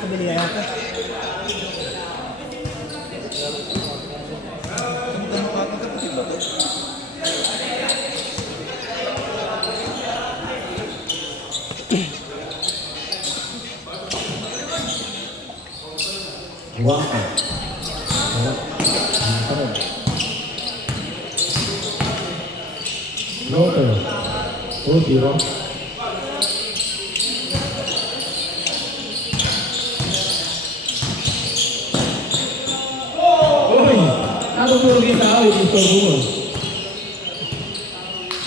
Kabili kaya ito. Waka. Loter. 2-0. Ano po yung tao yung gusto mo?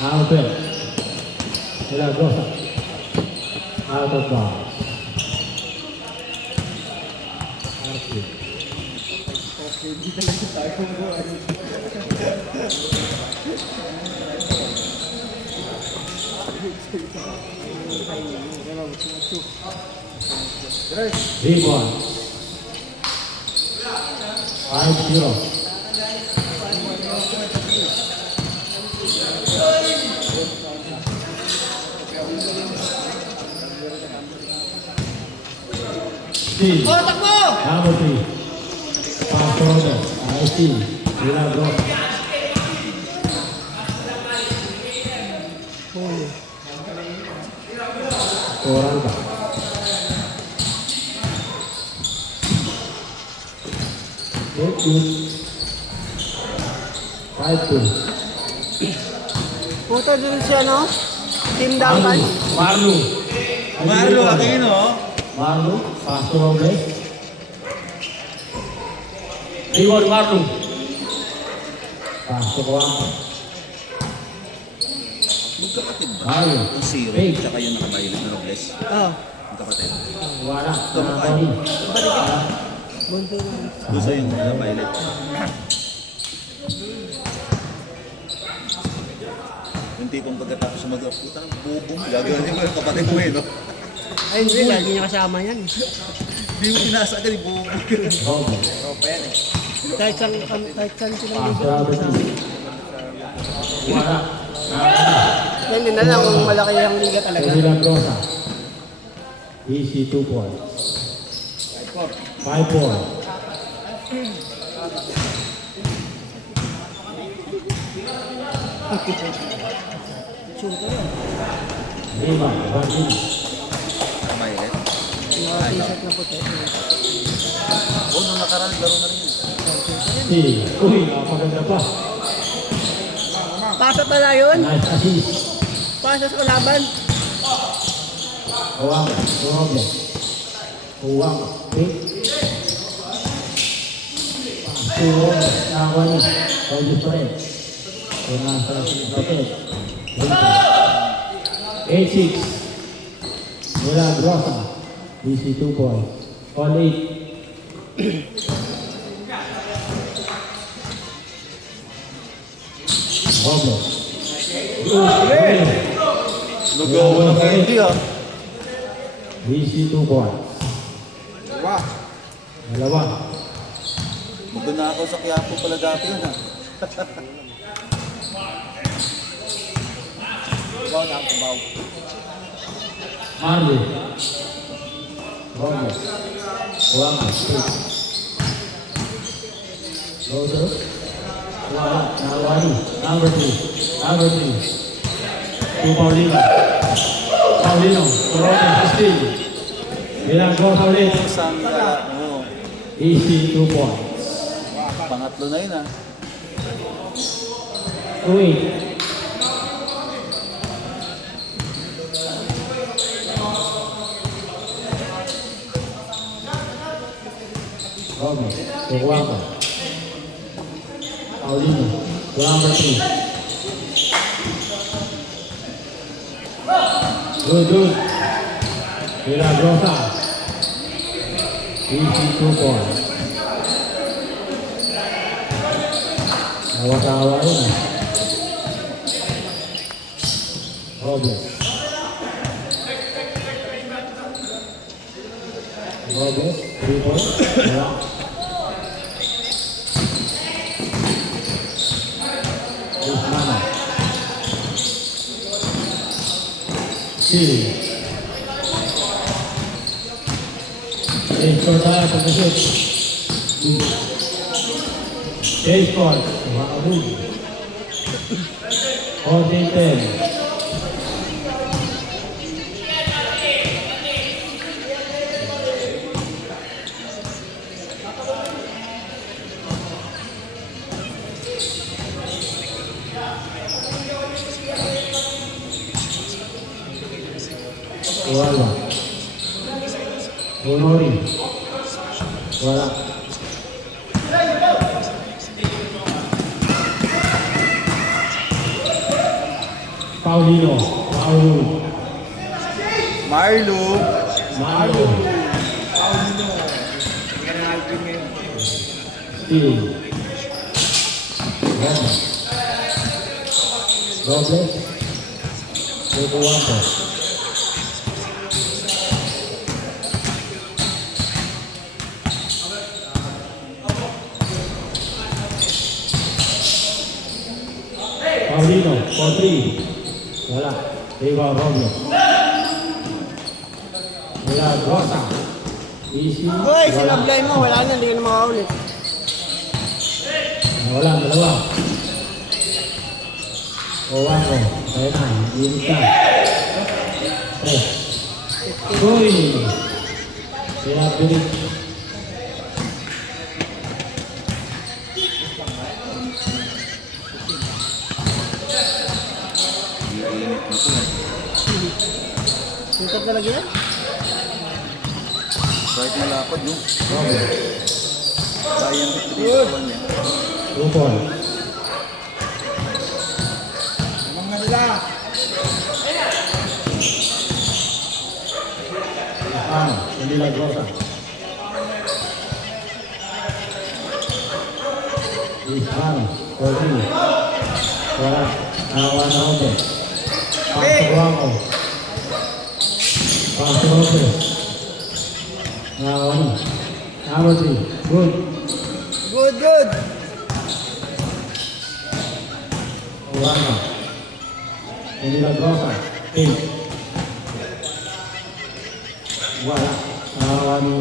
Out there. Sila Grosa. Out of bounds. Dito lang sa tayo kung buwan. Big one. 5-0. Steve. Oh, takbo! Number 3. Fast forward. IC. Sila Grosa. Oranga. Thank you. 5-2. Puto dun siya, no? Team Duncan. Marlo. Marlo Aquino. Marlo. Fast forward. Reward Marlo. Fast forward. Magkapatid ba? Marlo. Yung Zero, Big. tsaka yung nakabayilid na Robles. Oo. Magkapatid. Wala. Nakakawin. Bunto naman. Gusto yung nakabayilid. Yung tipong pagkatapos sa mag-up, puta ng bubong. Gagawin niyo yung kapatid mo eh, no? Ay, hindi. Lagi niya kasama yan. Hindi mo pinasa ka ni bubong. Tropa yan eh. Kahit saan silang Fast liga. forward. Wala. Yan din na lang kung malaki ang liga talaga. Sila Grosa. Easy 2 points. 5-4. Shooter yan. Lima. 1-2. Kabayilid. Yung mga t-shirt na puti. Oo, nung nakaraan, laro na rin yun. Steve. Uy, napaganda pa. Pasok pala yun. Nice assist. Pasok sa kalaban. Huwag. Problem. Huwag. Pick. Huwag. Nawali. All different. Pinasa sa papel. 8-6. Mula Grosa. DC 2 points. All 8. Problem. Lugaw ng candy ah. DC 2 points. Wow. Dalawa. Maganda ako sa Quiapo pala dati yun ah. Baw na ako, baw. Marley. Robles. Huwag. Pick. Loader. Wala. Nawali. Number 2. Number 3. To Paulino. Paulino. Robles. Still. Bilang ko sa ulit. Isang oo. Easy 2 points. Pangatlo na yun ah. 2-8. Robles. Huwag. Paulino. Number 3. Good. Milagrosa. Easy 2 points. Tawa-tawa yun. Robles. Robles. 3 points. Wala. Usmana. Steal. Chase court tayo pag-shoot. Chase court. Makabog. 14-10. Wala. Bonori. Wala. Paulino. Marlo. Marlo. Steal. Doble. Kukuha. Paulino, for 3. Wala. Rebound, Romeo. Wala, Rosa. Easy. Uy, sinablay mo. Wala na, hindi ka na makaulit. Wala, dalawa. Owan ko. Kaya na, init ka. Uy! Kaya pilit. Sikat talaga yan. Kahit malapad, no? Romeo. Kaya yung 3 sa 1 yan. Lupon. Ano? Hindi lang Rosa. Ano? Kosi. Wala. Awa na ako. Pagkakuha ko. Pagkakuha ko. Awa na. Awa si. Good. Good, good. Wala na. Hindi lang Rosa. 8. Wala. Awa ni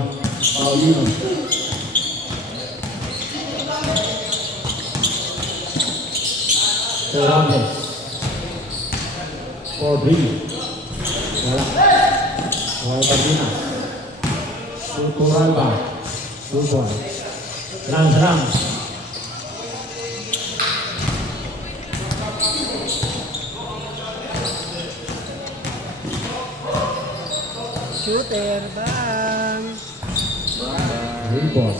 Paulino. Fernandez. 4-3. Wala. Wala Pagina. Tuturalba. Tutur. Serang. Shooter, bang. Rebound.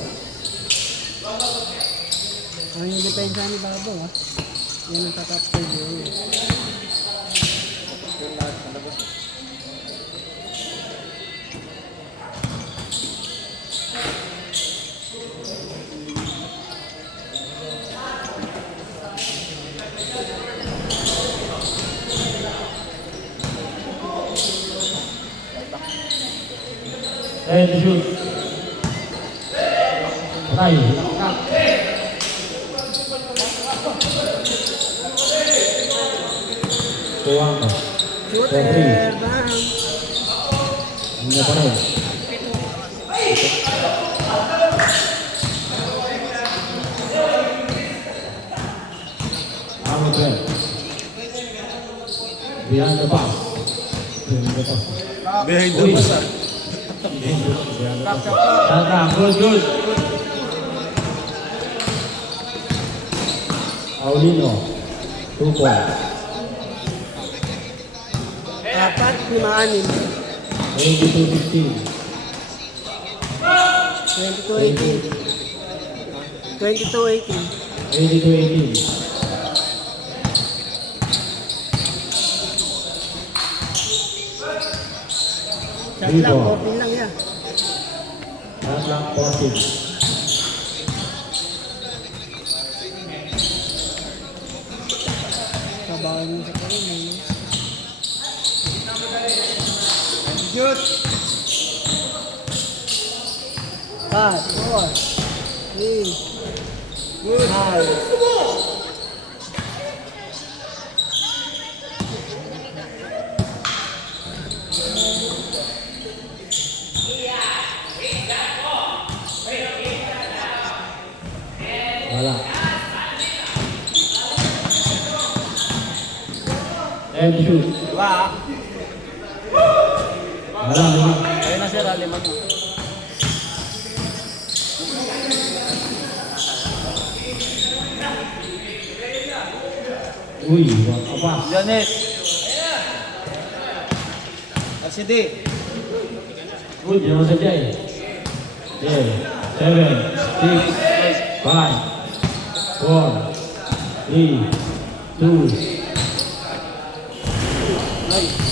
Ang yung depensa ni Babo, ha? Yan ang tatap ko yun. And shoot. Try. Kuwang ka. Shooter, bang. Hindi pa rin. Ang trend. Behind the pass. Behind the pass, ah. Good. Paulino. 2 points. 4-5. 22-15. 22-18. 22-18. 22-18. Shot lang, open lang yan. Shot lang 14. Kabawan mo sa karin, no? Shoot! 5, 4, 3, good. 5. and shoot. Diba? Wala, lima. Ayun na sir, 5 mo. Uy, kapas. Janet. LCD. Uy, jangan saja ya. 10, 7, 6, 5, 4, 3, 2. Ay.